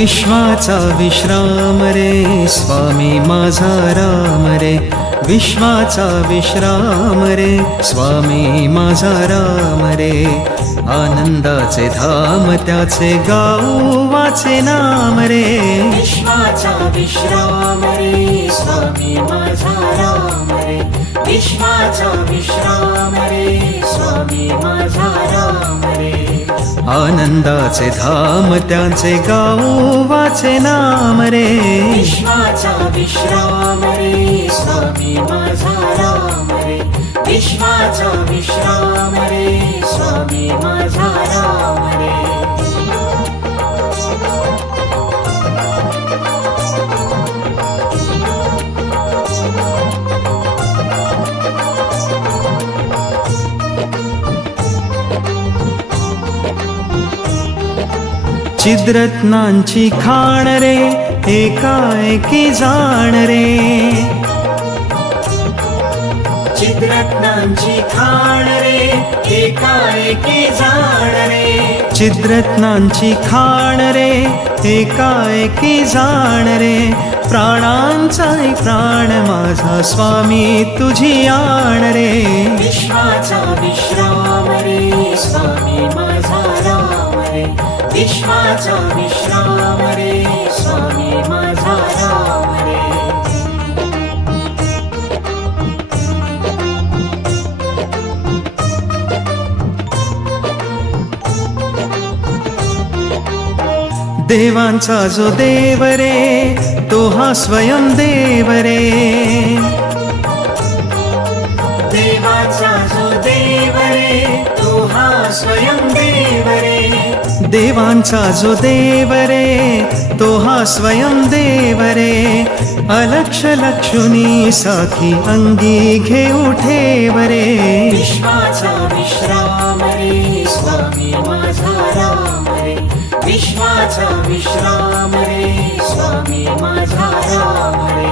विश्वाचा विश्राम रे स्वामी माझा राम रे, विश्वाचा विश्राम रे स्वामी माझा राम रे. आनंदाचे धाम त्याचे गाऊ वाचे नाम रे. विश्वाचा विश्राम रे स्वामी माझा राम रे, विश्वाचा विश्राम रे स्वामी माझा राम रे. आनंदाचे धाम त्याचे गाऊ वाचे नाम रे. विश्वाचा विश्राम रे स्वामी माझा राम रे, विश्वाचा विश्राम रे स्वामी माझा राम रे. चिद्रत्नांची खाण रे एकाएकी जाण रे. चिद्रत्नांची खाण रे एकाएकी जाण रे. चिद्रत्नांची खाण रे एकाएकी जाण रे. प्राणांचा प्राण माझा स्वामी तुझी आण रे. विश्वाचा विश्राम रे स्वामी माझा राम रे, विश्वाचा विश्राम रे स्वामी माझा राम रे. देवांचा जो देव रे तो हा स्वयं देव रे. देवाचा जो देव रे तो हा स्वयं देव रे. देवांचा जो देव रे तो हा स्वयं देव रे. अलक्ष लक्षुनी साखी अंगी घेऊ ठेव रे. विश्वाचा विश्राम रे स्वामी माझा राम रे, विश्वाचा विश्राम रे स्वामी माझा राम रे.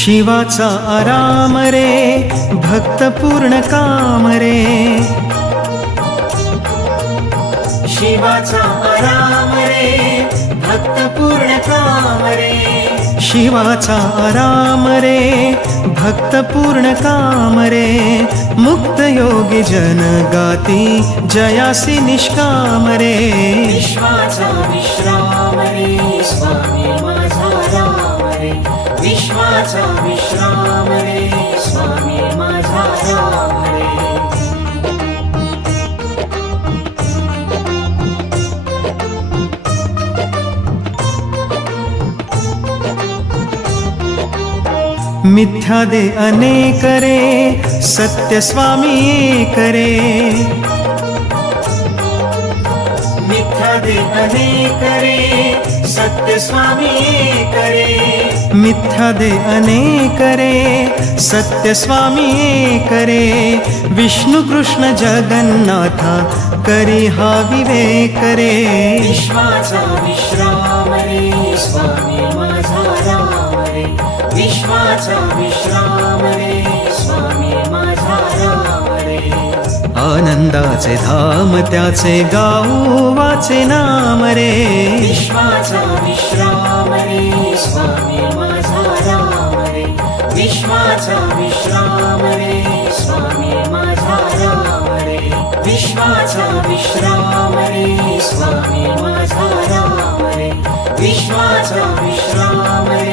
शिवाचा आराम रे भक्त पूर्ण काम रे. शिवाचा आराम रे भक्त पूर्ण काम रे. शिवाचा आराम रे भक्त पूर्ण काम रे. मुक्त योगी जन गाती जयासी निष्काम रे. विश्वाचा विश्राम रे स्वामी माझा राम रे, विश्वाचा विश्राम रे स्वामी माझा राम रे. मिथ्या दे अनेक रे सत्य स्वामी एक रे. मिथ्या दे अनेक रे सत्य स्वामी एक रे. मिथ्या दे अनेक रे सत्य स्वामी एक रे. विष्णु कृष्ण जगन्नाथा करी हा विवेक रे. विश्वाचा विश्राम रे स्वामी माझा राम रे, विश्वाचा विश्राम रे स्वामी माझा राम रे. आनंदाचे धाम त्याचे गाऊ वाचे नाम रे. विश्वाचा विश्राम रे स्वामी माझा राम रे, विश्वाचा विश्राम रे स्वामी माझा राम रे. विश्वाचा विश्राम रे स्वामी माझा राम रे, विश्वाचा विश्राम रे